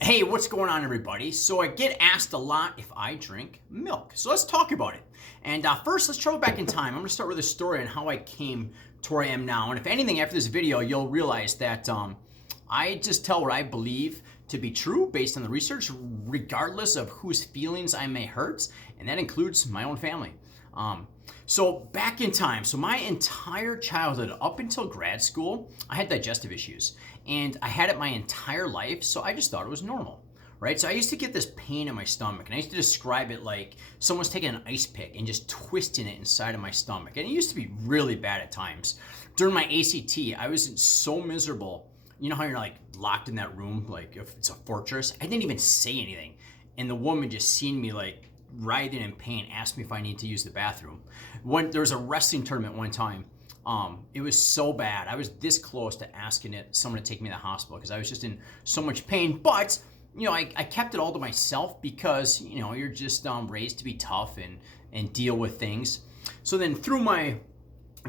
Hey, what's going on, everybody? So I get asked a lot if I drink milk. So let's talk about it. And first, let's travel back in time. I'm going to start with a story on how I came to where I am now. And if anything, after this video, you'll realize that I just tell what I believe to be true based on the research, regardless of whose feelings I may hurt. And that includes my own family. So back in time, so my entire childhood up until grad school, I had digestive issues, and I had it my entire life, so I just thought it was normal, right? So I used to get this pain in my stomach, and I used to describe it like someone's taking an ice pick and just twisting it inside of my stomach, and it used to be really bad at times. During my ACT, I was so miserable. You know how you're like locked in that room, like if it's a fortress? I didn't even say anything, and the woman just seen me like writhing in pain, asked me if I need to use the bathroom. There was a wrestling tournament one time. It was so bad. I was this close to asking someone to take me to the hospital because I was just in so much pain. But I kept it all to myself because you're just raised to be tough and deal with things. So then through my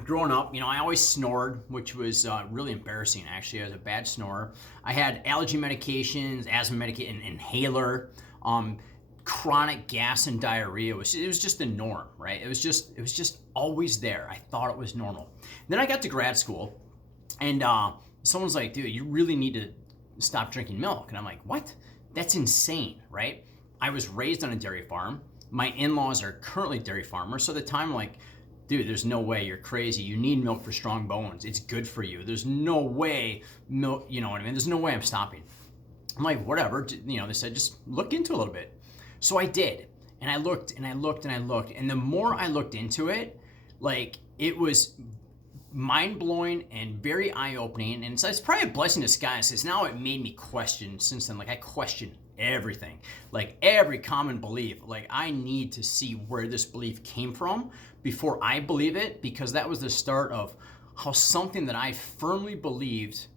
growing up, I always snored, which was really embarrassing. Actually, I was a bad snorer. I had allergy medications, asthma medication, inhaler. Chronic gas and diarrhea. It was just the norm, right? It was just always there. I thought it was normal. Then I got to grad school, and someone's like, dude, you really need to stop drinking milk. And I'm like, what? That's insane, right? I was raised on a dairy farm. My in-laws are currently dairy farmers. So at the time, I'm like, dude, there's no way, you're crazy. You need milk for strong bones. It's good for you. There's no way milk, you know what I mean? There's no way I'm stopping. I'm like, whatever. They said, just look into it a little bit. So I did, and I looked and I looked and I looked, and the more I looked into it, like it was mind-blowing and very eye-opening, and so it's probably a blessing in disguise because now it made me question since then. Like I question everything, like every common belief. Like I need to see where this belief came from before I believe it, because that was the start of how something that I firmly believed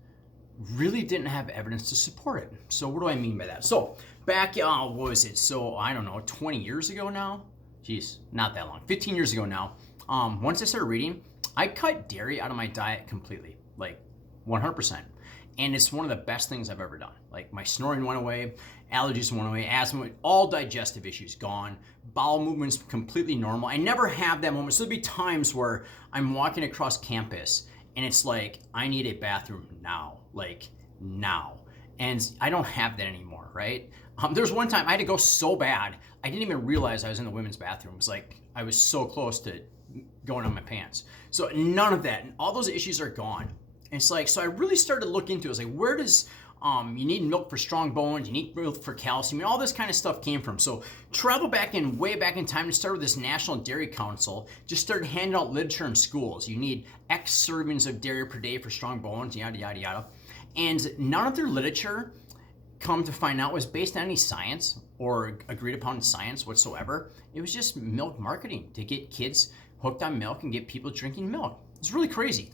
really didn't have evidence to support it. So what do I mean by that? So back, what was it? So I don't know, 20 years ago now? Geez, not that long. 15 years ago now. Once I started reading, I cut dairy out of my diet completely, like 100%. And it's one of the best things I've ever done. Like my snoring went away, allergies went away, asthma, all digestive issues gone, bowel movements completely normal. I never have that moment. So there'll be times where I'm walking across campus and it's like, I need a bathroom now, like now. And I don't have that anymore, right? There was one time I had to go so bad, I didn't even realize I was in the women's bathroom. It was like, I was so close to going on my pants. So none of that, and all those issues are gone. And it's like, so I really started to look into it. I was like, where does, you need milk for strong bones, you need milk for calcium, and all this kind of stuff came from. So travel way back in time, to start with this National Dairy Council, just started handing out literature in schools. You need X servings of dairy per day for strong bones, yada, yada, yada. And none of their literature, come to find out, was based on any science or agreed upon science whatsoever. It was just milk marketing to get kids hooked on milk and get people drinking milk. It's really crazy.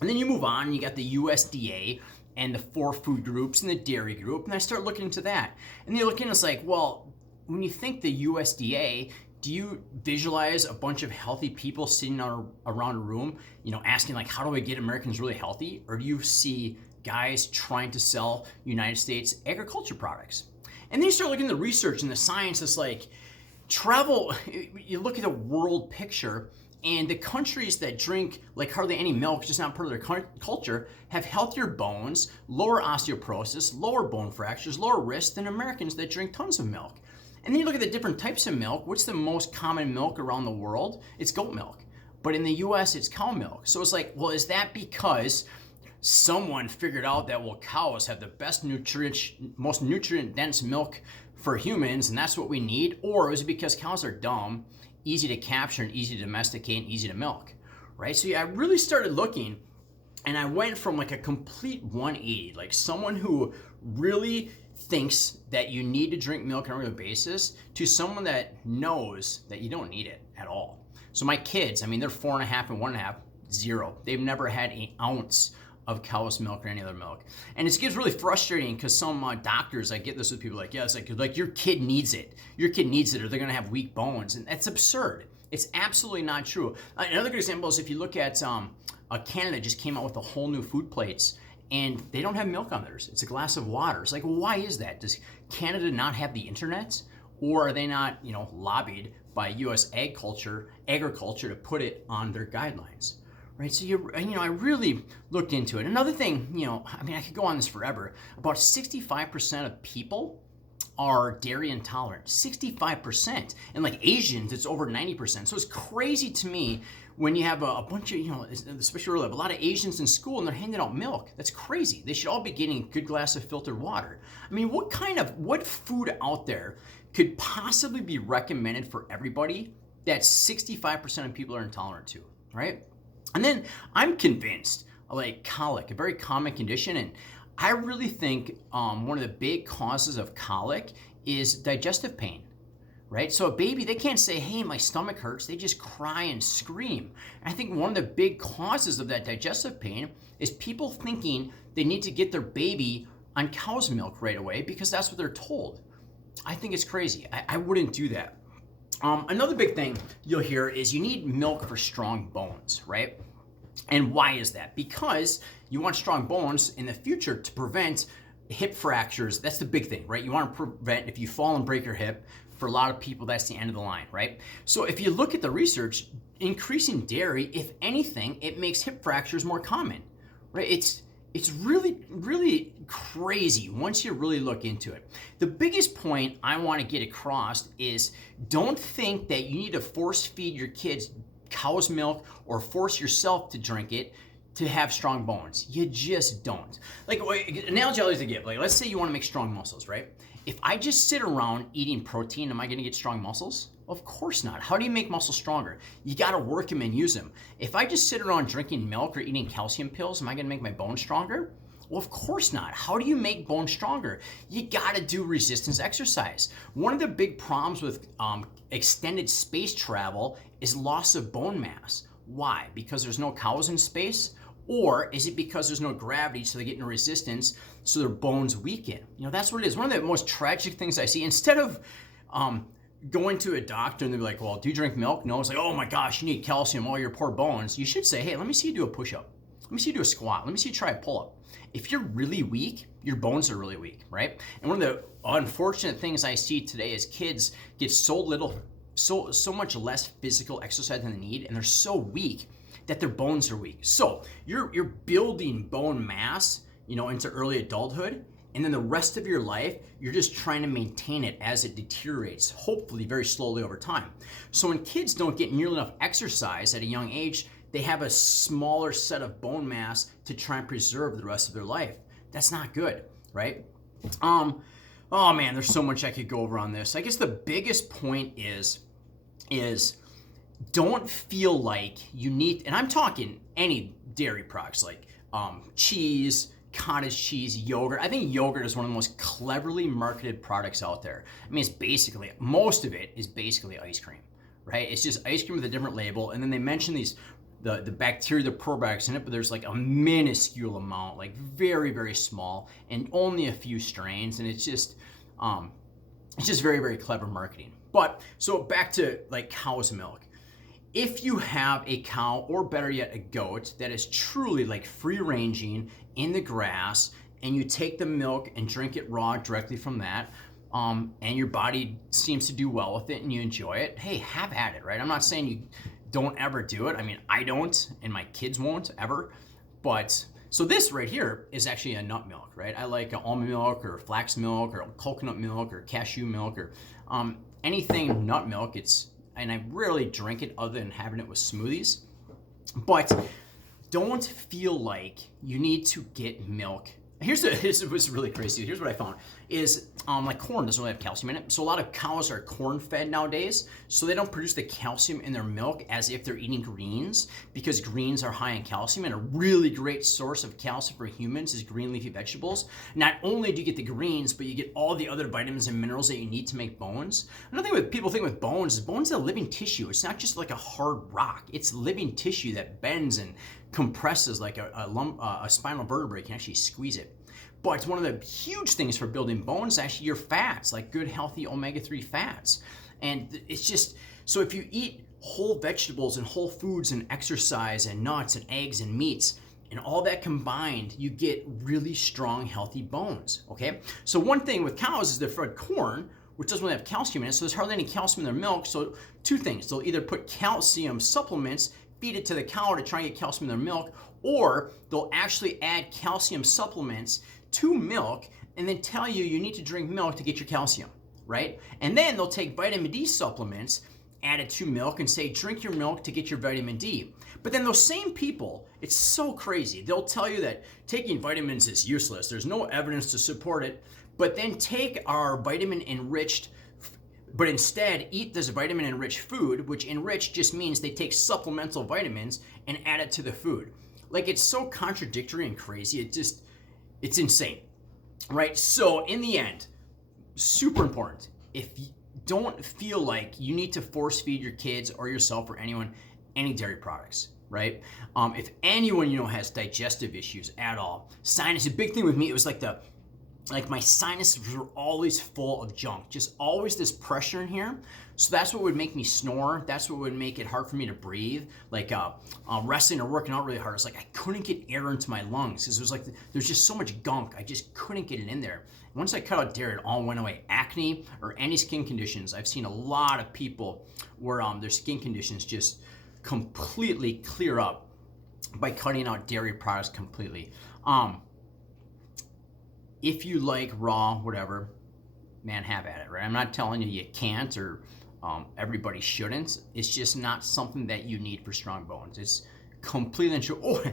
And then you move on, and you got the USDA and the 4 food groups and the dairy group, and I start looking into that. And you look in, it's like, well, when you think the USDA, do you visualize a bunch of healthy people sitting around a room, asking like, how do I get Americans really healthy? Or do you see guys trying to sell United States agriculture products? And then you start looking at the research and the science. It's like travel, you look at the world picture, and the countries that drink like hardly any milk, just not part of their culture, have healthier bones, lower osteoporosis, lower bone fractures, lower risk than Americans that drink tons of milk. And then you look at the different types of milk. What's the most common milk around the world? It's goat milk. But in the US, it's cow milk. So it's like, well, is that because someone figured out that, well, cows have the best most nutrient dense milk for humans, and that's what we need? Or is it because cows are dumb, easy to capture and easy to domesticate and easy to milk, right? So yeah, I really started looking, and I went from like a complete 180, like someone who really thinks that you need to drink milk on a regular basis, to someone that knows that you don't need it at all. So my kids, I mean, they're 4.5 and 1.5, 0. They've never had an ounce of cow's milk or any other milk. And it gets really frustrating because some doctors, I get this with people like, yeah, it's like your kid needs it. Your kid needs it or they're going to have weak bones. And that's absurd. It's absolutely not true. Another good example is if you look at Canada just came out with a whole new food plates, and they don't have milk on theirs. It's a glass of water. It's like, well, why is that? Does Canada not have the internet? Or are they not, lobbied by U.S. agriculture to put it on their guidelines? Right, so I really looked into it. Another thing, I could go on this forever. About 65% of people are dairy intolerant. 65%, and like Asians, it's over 90%. So it's crazy to me when you have a bunch of, especially early, a lot of Asians in school and they're handing out milk. That's crazy. They should all be getting a good glass of filtered water. I mean, what food out there could possibly be recommended for everybody that 65% of people are intolerant to, right? And then I'm convinced, like colic, a very common condition, and I really think one of the big causes of colic is digestive pain, right? So a baby, they can't say, hey, my stomach hurts. They just cry and scream. And I think one of the big causes of that digestive pain is people thinking they need to get their baby on cow's milk right away because that's what they're told. I think it's crazy. I wouldn't do that. Another big thing you'll hear is you need milk for strong bones, right? And why is that? Because you want strong bones in the future to prevent hip fractures. That's the big thing, right? You want to prevent if you fall and break your hip. For a lot of people, that's the end of the line, right? So if you look at the research, increasing dairy, if anything, it makes hip fractures more common, right? It's really, really crazy once you really look into it. The biggest point I want to get across is don't think that you need to force feed your kids cow's milk or force yourself to drink it to have strong bones. You just don't. Like, analogy I like to give, like, let's say you want to make strong muscles, right? If I just sit around eating protein, am I going to get strong muscles? Of course not. How do you make muscles stronger? You got to work them and use them. If I just sit around drinking milk or eating calcium pills, am I going to make my bones stronger? Well, of course not. How do you make bones stronger? You got to do resistance exercise. One of the big problems with extended space travel is loss of bone mass. Why? Because there's no cows in space? Or is it because there's no gravity, so they get no resistance, so their bones weaken? That's what it is. One of the most tragic things I see, instead of going to a doctor and they'll be like, well, do you drink milk? No, it's like, oh my gosh, you need calcium, all your poor bones. You should say, hey, let me see you do a push-up. Let me see you do a squat. Let me see you try a pull-up. If you're really weak, your bones are really weak, right? And one of the unfortunate things I see today is kids get so much less physical exercise than they need, and they're so weak that their bones are weak. So you're building bone mass, into early adulthood, and then the rest of your life, you're just trying to maintain it as it deteriorates, hopefully very slowly over time. So when kids don't get nearly enough exercise at a young age, they have a smaller set of bone mass to try and preserve the rest of their life. That's not good, right? Oh man, there's so much I could go over on this. I guess the biggest point is don't feel like you need, and I'm talking any dairy products like cheese, cottage cheese, yogurt. I think yogurt is one of the most cleverly marketed products out there. I mean, most of it is basically ice cream, right? It's just ice cream with a different label, and then they mention the bacteria, the probiotics in it, but there's like a minuscule amount, like very, very small, and only a few strains, and it's just very, very clever marketing. But so back to like cow's milk. If you have a cow, or better yet, a goat that is truly like free ranging in the grass, and you take the milk and drink it raw directly from that, and your body seems to do well with it and you enjoy it, hey, have at it, right? I'm not saying you don't ever do it. I mean, I don't, and my kids won't ever. But so this right here is actually a nut milk, right? I like almond milk or flax milk or coconut milk or cashew milk or anything nut milk. And I rarely drink it other than having it with smoothies. But don't feel like you need to get milk. Here's what's really crazy. Here's what I found is like corn doesn't really have calcium in it. So a lot of cows are corn fed nowadays. So they don't produce the calcium in their milk as if they're eating greens, because greens are high in calcium, and a really great source of calcium for humans is green leafy vegetables. Not only do you get the greens, but you get all the other vitamins and minerals that you need to make bones. Another thing people think with bones is bones are living tissue. It's not just like a hard rock. It's living tissue that bends and compresses like a spinal vertebrae can actually squeeze it. But one of the huge things for building bones is actually your fats, like good healthy omega-3 fats. And it's just, so if you eat whole vegetables and whole foods and exercise and nuts and eggs and meats And all that combined, you get really strong, healthy bones, okay? So one thing with cows is they're fed corn, which doesn't really have calcium in it, so there's hardly any calcium in their milk. So two things, they'll either put calcium supplements, feed it to the cow to try and get calcium in their milk, or they'll actually add calcium supplements to milk and then tell you you need to drink milk to get your calcium, right? And then they'll take vitamin D supplements, add it to milk and say, drink your milk to get your vitamin D. But then those same people, it's so crazy. They'll tell you that taking vitamins is useless. There's no evidence to support it. But then take our vitamin enriched, but instead eat this vitamin enriched food, which enriched just means they take supplemental vitamins and add it to the food. Like, it's so contradictory and crazy. It's insane, right? So in the end, super important. If you don't feel like you need to force feed your kids or yourself or anyone any dairy products, right? If anyone has digestive issues at all, sinus, a big thing with me, it was like my sinuses were always full of junk, just always this pressure in here. So that's what would make me snore. That's what would make it hard for me to breathe. Like wrestling or working out really hard, it's like I couldn't get air into my lungs because it was like there's just so much gunk. I just couldn't get it in there. Once I cut out dairy, it all went away. Acne or any skin conditions, I've seen a lot of people where their skin conditions just completely clear up by cutting out dairy products completely. If you like raw, whatever, man, have at it, right? I'm not telling you you can't or everybody shouldn't. It's just not something that you need for strong bones. It's completely untrue. Oh,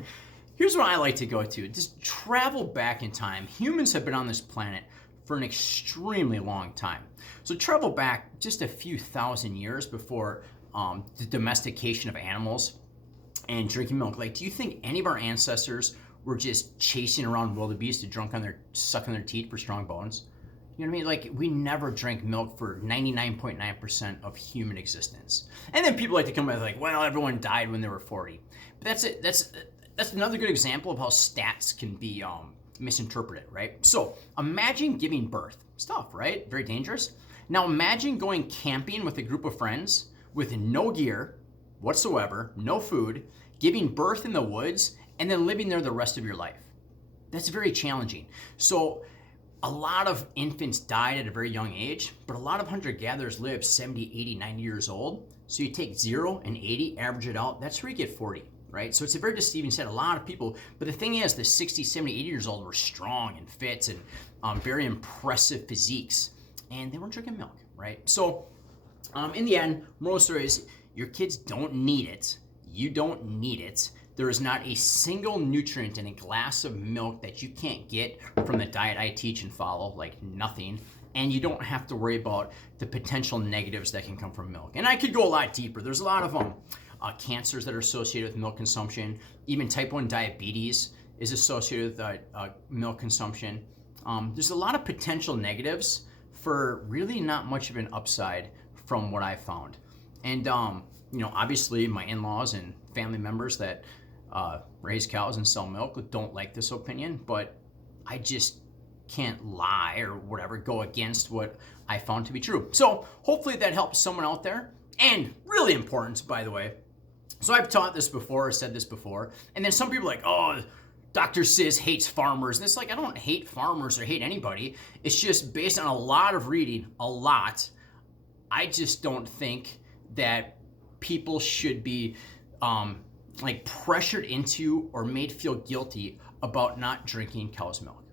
here's what I like to go to. Just travel back in time. Humans have been on this planet for an extremely long time. So travel back just a few thousand years before the domestication of animals and drinking milk. Like, do you think any of our ancestors were just chasing around wildebeest to sucking their teeth for strong bones? You know what I mean? Like, we never drank milk for 99.9% of human existence. And then people like to come up with like, well, everyone died when they were 40. But that's it. That's another good example of how stats can be misinterpreted, right? So imagine giving birth. Stuff, right? Very dangerous. Now imagine going camping with a group of friends with no gear whatsoever, no food, giving birth in the woods, and then living there the rest of your life. That's very challenging. So a lot of infants died at a very young age, but a lot of hunter-gatherers lived 70, 80, 90 years old. So you take 0 and 80, average it out, that's where you get 40, right? So it's a very deceiving set. A lot of people, but the thing is, the 60, 70, 80 years old were strong and fit and very impressive physiques, and they weren't drinking milk, right? So in the end, moral of the story is your kids don't need it. You don't need it. There is not a single nutrient in a glass of milk that you can't get from the diet I teach and follow, like nothing. And you don't have to worry about the potential negatives that can come from milk. And I could go a lot deeper. There's a lot of cancers that are associated with milk consumption. Even type 1 diabetes is associated with milk consumption. There's a lot of potential negatives for really not much of an upside from what I found. And obviously my in-laws and family members that raise cows and sell milk don't like this opinion, but I just can't lie or whatever, go against what I found to be true. So hopefully that helps someone out there. And really important, by the way, so I've taught this before, or said this before, and then some people are like, oh, Dr. Sis hates farmers. And it's like, I don't hate farmers or hate anybody. It's just based on a lot of reading, a lot. I just don't think that people should be pressured into or made feel guilty about not drinking cow's milk.